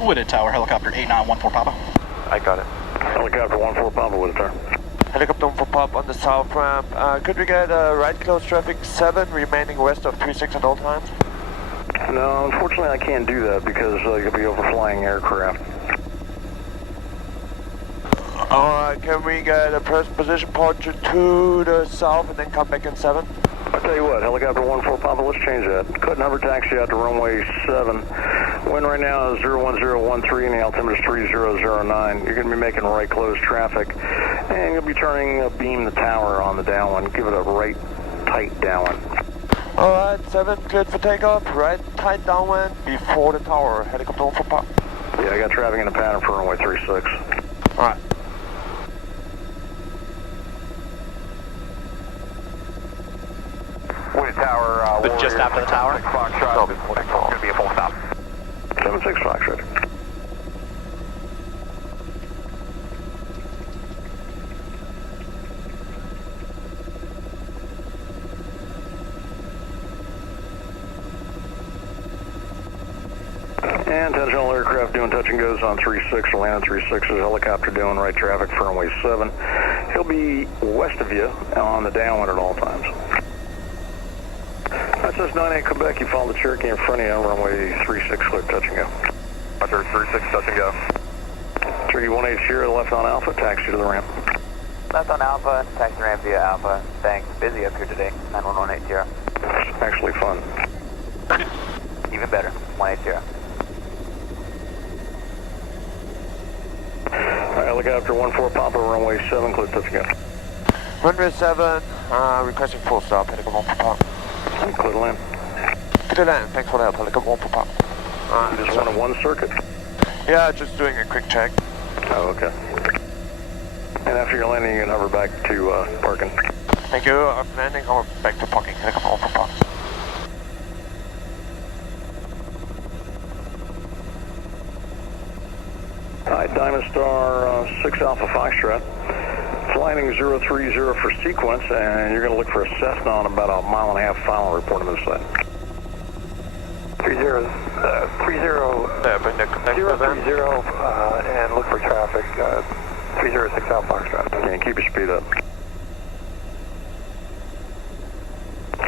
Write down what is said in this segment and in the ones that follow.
Whitted Tower, helicopter 8914 Papa. I got it. Helicopter 14 Papa, Whitted Tower. Helicopter 14 Papa on the south ramp. Could we get right close traffic 7 remaining west of 36 at all times? No, unfortunately I can't do that because you'll be overflying aircraft. Alright, can we get a position departure to the south and then come back in 7? I'll tell you what, helicopter 14 Papa, let's change that. Cut and hover taxi out to runway 7. Wind right now is 01013 and the altimeter is 3009. You're going to be making right close traffic and you'll be turning beam the tower on the downwind. Give it a right tight downwind. Alright, 7 cleared for takeoff. Right tight downwind before the tower. Helicopter 14 Papa. Yeah, I got traffic in the pattern for runway 36. Alright. Whitted Tower, But just after the tower? Foxtrot, it's going to be a full stop. 76 Foxtrot. And attention all aircraft doing touch and goes on 36, landing 36 is helicopter doing right traffic for runway 7. He'll be west of you on the downwind at all times. That's us 98 Quebec, you follow the Cherokee in front of you on runway 36, clear touch and go. Roger, 36, touch and go. Cherokee 180 left on Alpha, taxi to the ramp. Left on Alpha, taxi ramp via Alpha. Thanks, busy up here today, 91180. It's actually fun. Even better, 180. Helicopter 14 Papa, runway 7, clear touch and go. Runway 7, requesting full stop. Helicopter 14 Papa. Clear to land. Clear to land, thanks for the help. Helicopter 14 Papa. Just wanted one circuit? Yeah, just doing a quick check. Oh, okay. And after your landing, you can hover back to parking. Thank you. After landing, hover back to parking. Helicopter 14 Papa. Alright, Diamond Star 6 Alpha Foxtrot. Flying 030 for sequence, and you're going to look for a Cessna on about a mile and a half final report on this side. 30, Bring the connector 030, and look for traffic, 306 Alpha Foxtrot. And keep your speed up.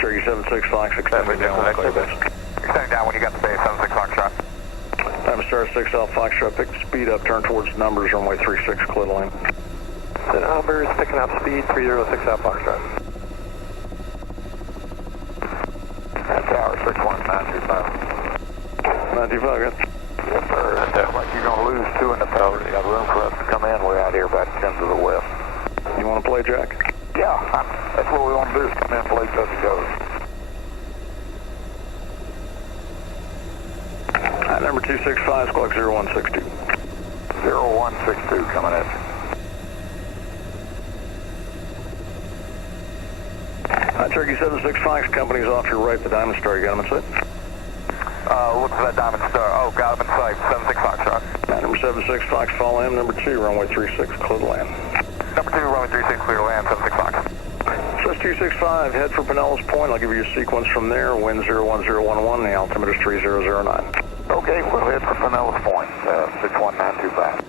Cherokee 76 Fox, extending down, clear base. Extending down when you got the base, 76 Foxtrot. Diamond Star 6 Alpha Foxtrot, pick the speed up, turn towards the numbers, runway 36, clear the lane. The numbers picking up speed, 306 Alpha Foxtrot. Tower 61925. 95, good. Yes, sir. It looks like you're going to lose 2 in the tower. You got room for us to come in. We're out here about 10 to the west. You want to play, Jack? Yeah, that's what we want to do is come in, play touch and goes. Number 265, squawk 0162. 0162 coming in. Cherokee 76 Fox, company's off your right, the Diamond Star, you got him in sight? Look for that Diamond Star. Oh, got him in sight, 76 Foxtrot. Number 76 Fox, follow him. Number 2, runway 36, clear to land. Number 2, runway 36, clear to land, 76 Fox. Says 265, head for Pinellas Point. I'll give you your sequence from there. Wind 01011, the altimeter is 3009. Okay, we'll head for Pinellas Point, 61925.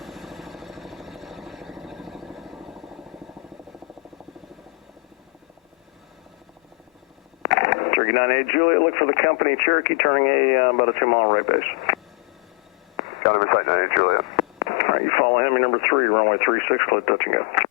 Cherokee 98 Juliet, look for the company Cherokee, turning about a 2-mile right base. Got him in sight, 98 Juliet. All right, you follow him, your number 3, runway 36, clear touch and go.